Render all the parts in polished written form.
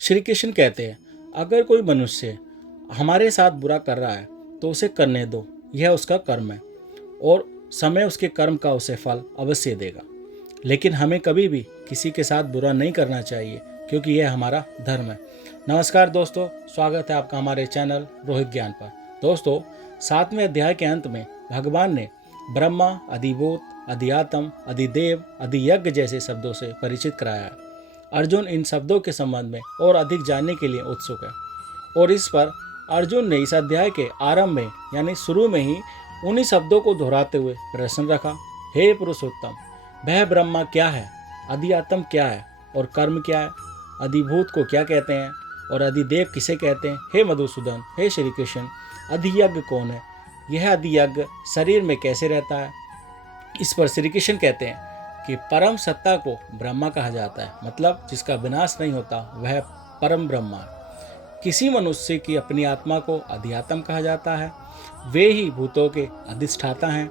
श्री कृष्ण कहते हैं, अगर कोई मनुष्य हमारे साथ बुरा कर रहा है तो उसे करने दो, यह उसका कर्म है और समय उसके कर्म का उसे फल अवश्य देगा। लेकिन हमें कभी भी किसी के साथ बुरा नहीं करना चाहिए, क्योंकि यह हमारा धर्म है। नमस्कार दोस्तों, स्वागत है आपका हमारे चैनल रोहित ज्ञान पर। दोस्तों, 7वें अध्याय के अंत में भगवान ने ब्रह्मा, अधिभूत, अधिआत्म, अधिदेव, अधियज्ञ जैसे शब्दों से परिचित कराया है। अर्जुन इन शब्दों के संबंध में और अधिक जानने के लिए उत्सुक है और इस पर अर्जुन ने इस अध्याय के आरंभ में यानी शुरू में ही उन्हीं शब्दों को दोहराते हुए प्रश्न रखा, हे पुरुषोत्तम, वह ब्रह्मा क्या है, अधिआत्म क्या है और कर्म क्या है, अधिभूत को क्या कहते हैं और अधिदेव किसे कहते हैं। हे मधुसूदन, हे श्री कृष्ण, अधियज्ञ कौन है, यह अधियज्ञ शरीर में कैसे रहता है। इस पर श्री कृष्ण कहते हैं कि परम सत्ता को ब्रह्मा कहा जाता है, मतलब जिसका विनाश नहीं होता वह परम ब्रह्मा है। किसी मनुष्य की अपनी आत्मा को अधिआत्म कहा जाता है, वे ही भूतों के अधिष्ठाता हैं।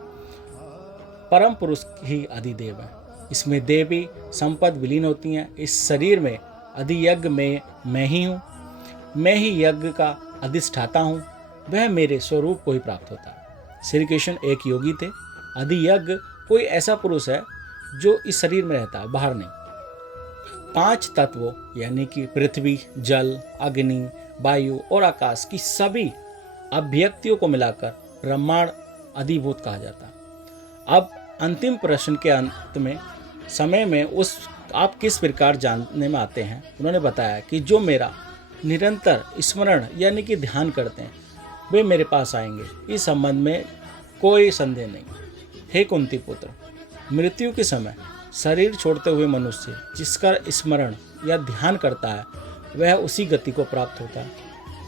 परम पुरुष ही अधिदेव है, इसमें देवी संपद विलीन होती हैं। इस शरीर में अधियज्ञ में मैं ही हूँ, मैं ही यज्ञ का अधिष्ठाता हूँ, वह मेरे स्वरूप को ही प्राप्त होता है। श्री कृष्ण एक योगी थे। अधियज्ञ कोई ऐसा पुरुष है जो इस शरीर में रहता है, बाहर नहीं। 5 तत्वों यानी कि पृथ्वी, जल, अग्नि, वायु और आकाश की सभी अभिव्यक्तियों को मिलाकर ब्रह्मांड अधिभूत कहा जाता है। अब अंतिम प्रश्न के अंत में समय में उस आप किस प्रकार जानने में आते हैं। उन्होंने बताया कि जो मेरा निरंतर स्मरण यानी कि ध्यान करते हैं वे मेरे पास आएंगे, इस संबंध में कोई संदेह नहीं। हे कुंती पुत्र, मृत्यु के समय शरीर छोड़ते हुए मनुष्य जिसका स्मरण या ध्यान करता है वह उसी गति को प्राप्त होता है।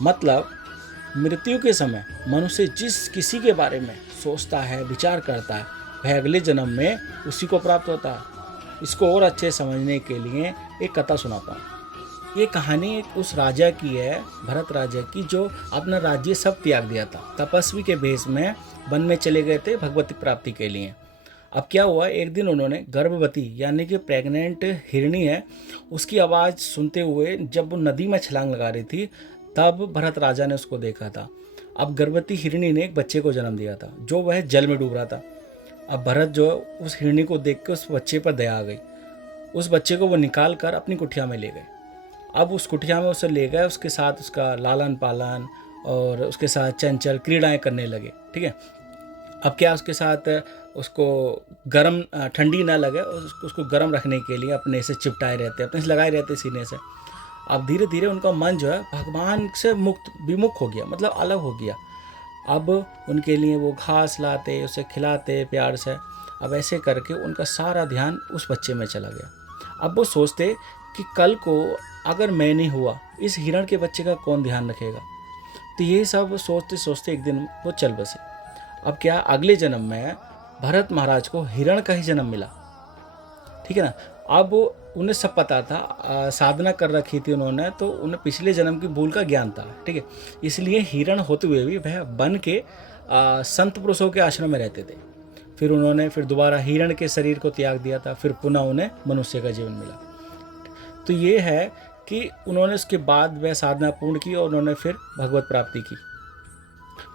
मतलब मृत्यु के समय मनुष्य जिस किसी के बारे में सोचता है, विचार करता है, वह अगले जन्म में उसी को प्राप्त होता है। इसको और अच्छे समझने के लिए एक कथा सुनाता हूँ। ये कहानी एक उस राजा की है, भरत राजा की, जो अपना राज्य सब त्याग दिया था। तपस्वी के भेष में वन में चले गए थे भगवती प्राप्ति के लिए। अब क्या हुआ, एक दिन उन्होंने गर्भवती यानी कि प्रेग्नेंट हिरणी है उसकी आवाज़ सुनते हुए जब वो नदी में छलांग लगा रही थी तब भरत राजा ने उसको देखा था। अब गर्भवती हिरणी ने एक बच्चे को जन्म दिया था जो वह जल में डूब रहा था। अब भरत जो उस हिरणी को देख के उस बच्चे पर दया आ गई। उस बच्चे को वो निकाल कर अपनी कुटिया में ले गए। अब उस कुटिया में उसे ले गए, उसके साथ उसका लालन पालन और उसके साथ चंचल क्रीड़ाएँ करने लगे। ठीक है। अब क्या उसके साथ उसको गर्म ठंडी ना लगे उसको गर्म रखने के लिए अपने से चिपटाए रहते, अपने से लगाए रहते सीने से। अब धीरे धीरे उनका मन जो है भगवान से विमुख हो गया, मतलब अलग हो गया। अब उनके लिए वो घास लाते, उसे खिलाते प्यार से। अब ऐसे करके उनका सारा ध्यान उस बच्चे में चला गया। अब वो सोचते कि कल को अगर मैं नहीं हुआ इस हिरण के बच्चे का कौन ध्यान रखेगा। तो ये सब सोचते सोचते एक दिन वो चल बसे। अब क्या, अगले जन्म में भरत महाराज को हिरण का ही जन्म मिला। ठीक है ना। अब उन्हें सब पता था, साधना कर रखी थी उन्होंने, तो उन्हें पिछले जन्म की भूल का ज्ञान था। ठीक है। इसलिए हिरण होते हुए भी वह बन के संत पुरुषों के आश्रम में रहते थे। फिर उन्होंने दोबारा हिरण के शरीर को त्याग दिया था, फिर पुनः उन्हें मनुष्य का जीवन मिला। तो ये है कि उन्होंने उसके बाद वह साधना पूर्ण की और उन्होंने फिर भगवत प्राप्ति की।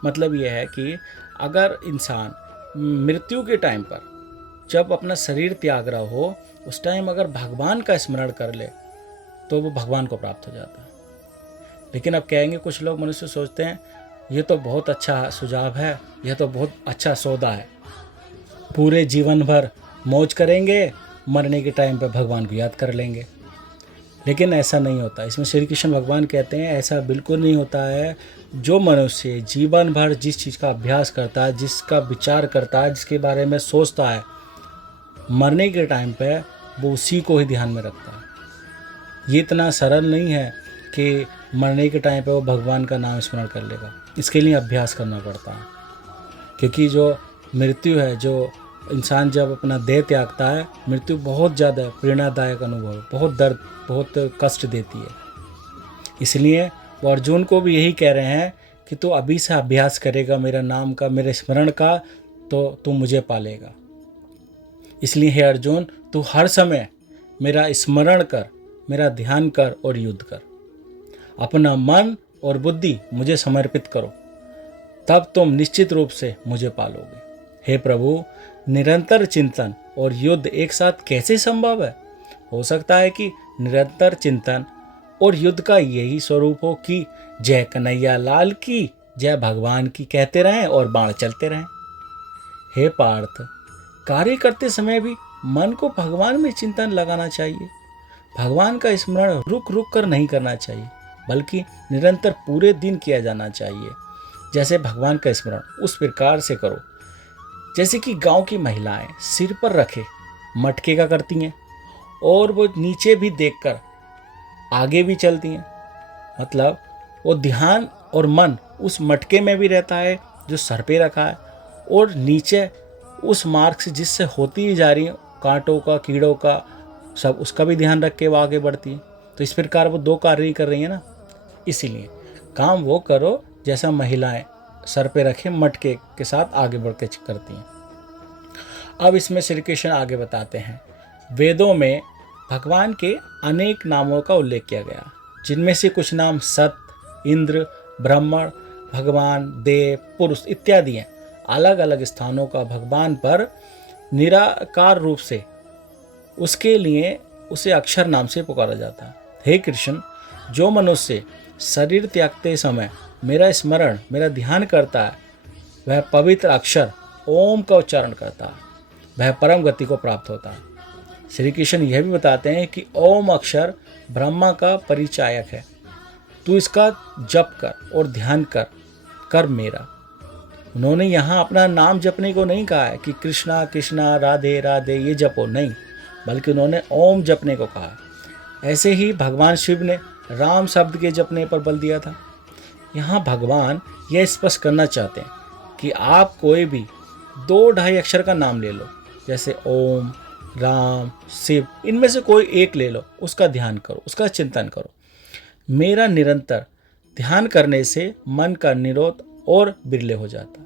मतलब यह है कि अगर इंसान मृत्यु के टाइम पर जब अपना शरीर त्याग रहा हो उस टाइम अगर भगवान का स्मरण कर ले तो वो भगवान को प्राप्त हो जाता है। लेकिन अब कहेंगे कुछ लोग, मनुष्य सोचते हैं ये तो बहुत अच्छा सुझाव है, यह तो बहुत अच्छा सौदा है, पूरे जीवन भर मौज करेंगे, मरने के टाइम पर भगवान को याद कर लेंगे। लेकिन ऐसा नहीं होता। इसमें श्री कृष्ण भगवान कहते हैं ऐसा बिल्कुल नहीं होता है। जो मनुष्य जीवन भर जिस चीज़ का अभ्यास करता है, जिसका विचार करता है, जिसके बारे में सोचता है, मरने के टाइम पे वो उसी को ही ध्यान में रखता है। ये इतना सरल नहीं है कि मरने के टाइम पे वो भगवान का नाम स्मरण कर लेगा। इसके लिए अभ्यास करना पड़ता है, क्योंकि जो मृत्यु है, जो इंसान जब अपना देह त्यागता है, मृत्यु बहुत ज़्यादा प्रेरणादायक अनुभव है, बहुत दर्द, बहुत कष्ट देती है। इसलिए वो अर्जुन को भी यही कह रहे हैं कि तू अभी से अभ्यास करेगा मेरा नाम का, मेरे स्मरण का, तो तू मुझे पालेगा। इसलिए हे अर्जुन, तू हर समय मेरा स्मरण कर, मेरा ध्यान कर और युद्ध कर। अपना मन और बुद्धि मुझे समर्पित करो, तब तुम निश्चित रूप से मुझे पालोगे। हे प्रभु, निरंतर चिंतन और युद्ध एक साथ कैसे संभव है? हो सकता है कि निरंतर चिंतन और युद्ध का यही स्वरूप हो कि जय कन्हैया लाल की, जय भगवान की कहते रहें और बाण चलते रहें। हे पार्थ, कार्य करते समय भी मन को भगवान में चिंतन लगाना चाहिए। भगवान का स्मरण रुक रुक कर नहीं करना चाहिए, बल्कि निरंतर पूरे दिन किया जाना चाहिए। जैसे भगवान का स्मरण उस प्रकार से करो जैसे कि गांव की महिलाएं सिर पर रखे मटके का करती हैं और वो नीचे भी देखकर आगे भी चलती हैं। मतलब वो ध्यान और मन उस मटके में भी रहता है जो सर पे रखा है, और नीचे उस मार्ग से जिससे होती ही जा रही है, कांटों का, कीड़ों का, सब उसका भी ध्यान रख के वो आगे बढ़ती है। तो इस प्रकार वो दो कार्य ही कर रही है ना। इसीलिए काम वो करो जैसा महिलाएं सर पे रखे मटके के साथ आगे बढ़ के करती हैं। अब इसमें श्री कृष्ण आगे बताते हैं, वेदों में भगवान के अनेक नामों का उल्लेख किया गया, जिनमें से कुछ नाम सत्य, इंद्र, ब्राह्मण, भगवान, देव, पुरुष इत्यादि हैं। अलग अलग स्थानों का भगवान पर निराकार रूप से उसके लिए उसे अक्षर नाम से पुकारा जाता है। हे कृष्ण, जो मनुष्य शरीर त्यागते समय मेरा स्मरण, मेरा ध्यान करता है, वह पवित्र अक्षर ओम का उच्चारण करता है, वह परम गति को प्राप्त होता है। श्री कृष्ण यह भी बताते हैं कि ओम अक्षर ब्रह्मा का परिचायक है, तू इसका जप कर और ध्यान कर मेरा। उन्होंने यहाँ अपना नाम जपने को नहीं कहा है कि कृष्णा कृष्णा राधे राधे ये जपो, नहीं, बल्कि उन्होंने ओम जपने को कहा है। ऐसे ही भगवान शिव ने राम शब्द के जपने पर बल दिया था। यहाँ भगवान यह स्पष्ट करना चाहते हैं कि आप कोई भी 2-2.5 अक्षर का नाम ले लो, जैसे ओम, राम, शिव, इनमें से कोई एक ले लो, उसका ध्यान करो, उसका चिंतन करो। मेरा निरंतर ध्यान करने से मन का निरोध और बिरले हो जाता है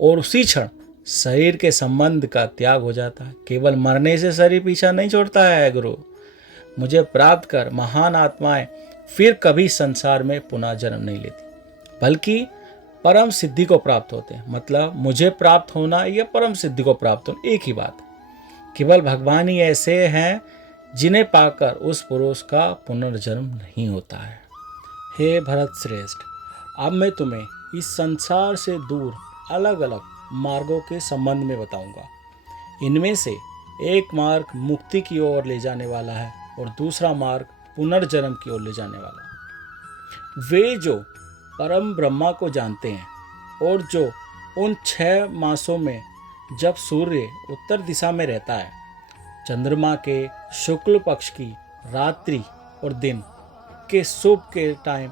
और उसी क्षण शरीर के संबंध का त्याग हो जाता है। केवल मरने से शरीर पीछा नहीं छोड़ता है गुरु। मुझे प्राप्त कर महान आत्माएं फिर कभी संसार में पुनः जन्म नहीं लेती, बल्कि परम सिद्धि को प्राप्त होते हैं। मतलब मुझे प्राप्त होना या परम सिद्धि को प्राप्त होना एक ही बात है। केवल भगवान ही ऐसे हैं जिन्हें पाकर उस पुरुष का पुनर्जन्म नहीं होता है। हे भरत श्रेष्ठ, अब मैं तुम्हें इस संसार से दूर अलग अलग मार्गों के संबंध में बताऊंगा। इनमें से एक मार्ग मुक्ति की ओर ले जाने वाला है और दूसरा मार्ग पुनर्जन्म की ओर ले जाने वाला है। वे जो परम ब्रह्मा को जानते हैं और जो उन 6 मासों में जब सूर्य उत्तर दिशा में रहता है, चंद्रमा के शुक्ल पक्ष की रात्रि और दिन के शुभ के टाइम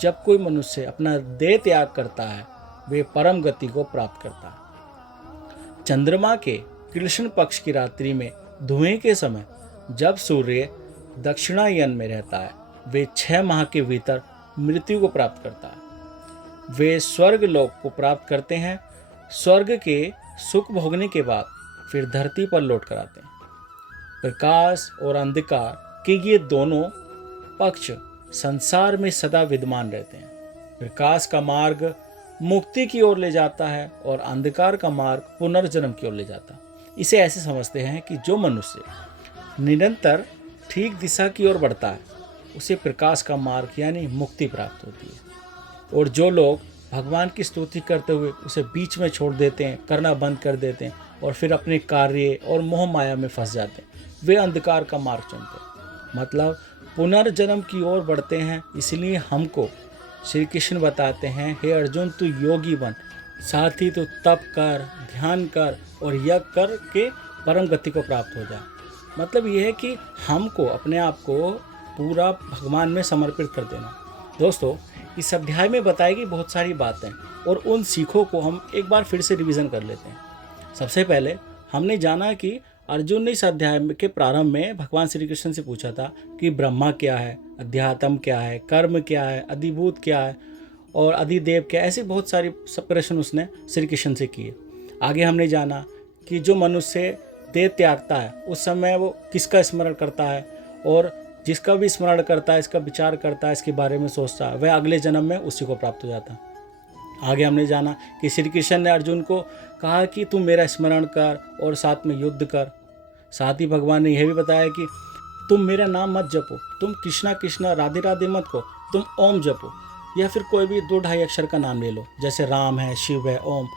जब कोई मनुष्य अपना देह त्याग करता है, वे परम गति को प्राप्त करता है। चंद्रमा के कृष्ण पक्ष की रात्रि में धुएं के समय जब सूर्य दक्षिणायन में रहता है, वे 6 माह के भीतर मृत्यु को प्राप्त करता है। वे स्वर्ग लोक को प्राप्त करते हैं। स्वर्ग के सुख भोगने के बाद फिर धरती पर लौट कर आते हैं। प्रकाश और अंधकार के ये दोनों पक्ष संसार में सदा विद्यमान रहते हैं। प्रकाश का मार्ग मुक्ति की ओर ले जाता है और अंधकार का मार्ग पुनर्जन्म की ओर ले जाता है। इसे ऐसे समझते हैं कि जो मनुष्य निरंतर ठीक दिशा की ओर बढ़ता है, उसे प्रकाश का मार्ग यानी मुक्ति प्राप्त होती है, और जो लोग भगवान की स्तुति करते हुए उसे बीच में छोड़ देते हैं, करना बंद कर देते हैं और फिर अपने कार्य और मोह माया में फंस जाते हैं, वे अंधकार का मार्ग चुनते हैं। मतलब पुनर्जन्म की ओर बढ़ते हैं। इसलिए हमको श्री कृष्ण बताते हैं, हे अर्जुन, तू योगी बन, साथ ही तू तप कर, ध्यान कर और यज्ञ कर के परम गति को प्राप्त हो जाए। मतलब यह है कि हमको अपने आप को पूरा भगवान में समर्पित कर देना। दोस्तों, इस अध्याय में बताई गई बहुत सारी बातें और उन सीखों को हम एक बार फिर से रिवीजन कर लेते हैं। सबसे पहले हमने जाना कि अर्जुन ने इस अध्याय के प्रारंभ में भगवान श्री कृष्ण से पूछा था कि ब्रह्मा क्या है, अध्यात्म क्या है, कर्म क्या है, अधिभूत क्या है और अधिदेव क्या है। ऐसे बहुत सारे प्रश्न उसने श्री कृष्ण से किए। आगे हमने जाना कि जो मनुष्य देह त्यागता है उस समय वो किसका स्मरण करता है और जिसका भी स्मरण करता है, इसका विचार करता है, इसके बारे में सोचता है, वह अगले जन्म में उसी को प्राप्त हो जाता है। आगे हमने जाना कि श्री कृष्ण ने अर्जुन को कहा कि तुम मेरा स्मरण कर और साथ में युद्ध कर। साथ ही भगवान ने यह भी बताया कि तुम मेरा नाम मत जपो, तुम कृष्णा कृष्णा राधे राधे मत को, तुम ओम जपो, या फिर कोई भी 2-2.5 अक्षर का नाम ले लो, जैसे राम है, शिव है, ओम,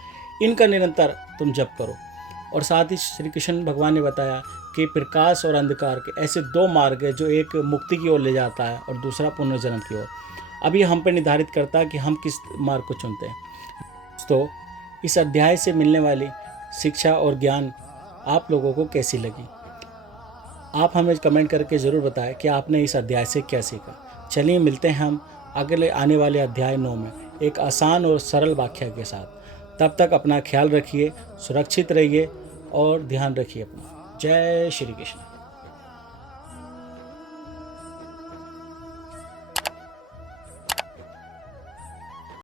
इनका निरंतर तुम जप करो। और साथ ही श्री कृष्ण भगवान ने बताया कि प्रकाश और अंधकार के ऐसे 2 मार्ग है, जो एक मुक्ति की ओर ले जाता है और दूसरा पुनर्जन्म की ओर। अब ये हम पर निर्धारित करता है कि हम किस मार्ग को चुनते हैं। तो इस अध्याय से मिलने वाली शिक्षा और ज्ञान आप लोगों को कैसी लगी? आप हमें कमेंट करके ज़रूर बताएं कि आपने इस अध्याय से क्या सीखा। चलिए मिलते हैं हम अगले आने वाले अध्याय 9 में एक आसान और सरल व्याख्या के साथ। तब तक अपना ख्याल रखिए, सुरक्षित रहिए और ध्यान रखिए अपना। जय श्री कृष्ण।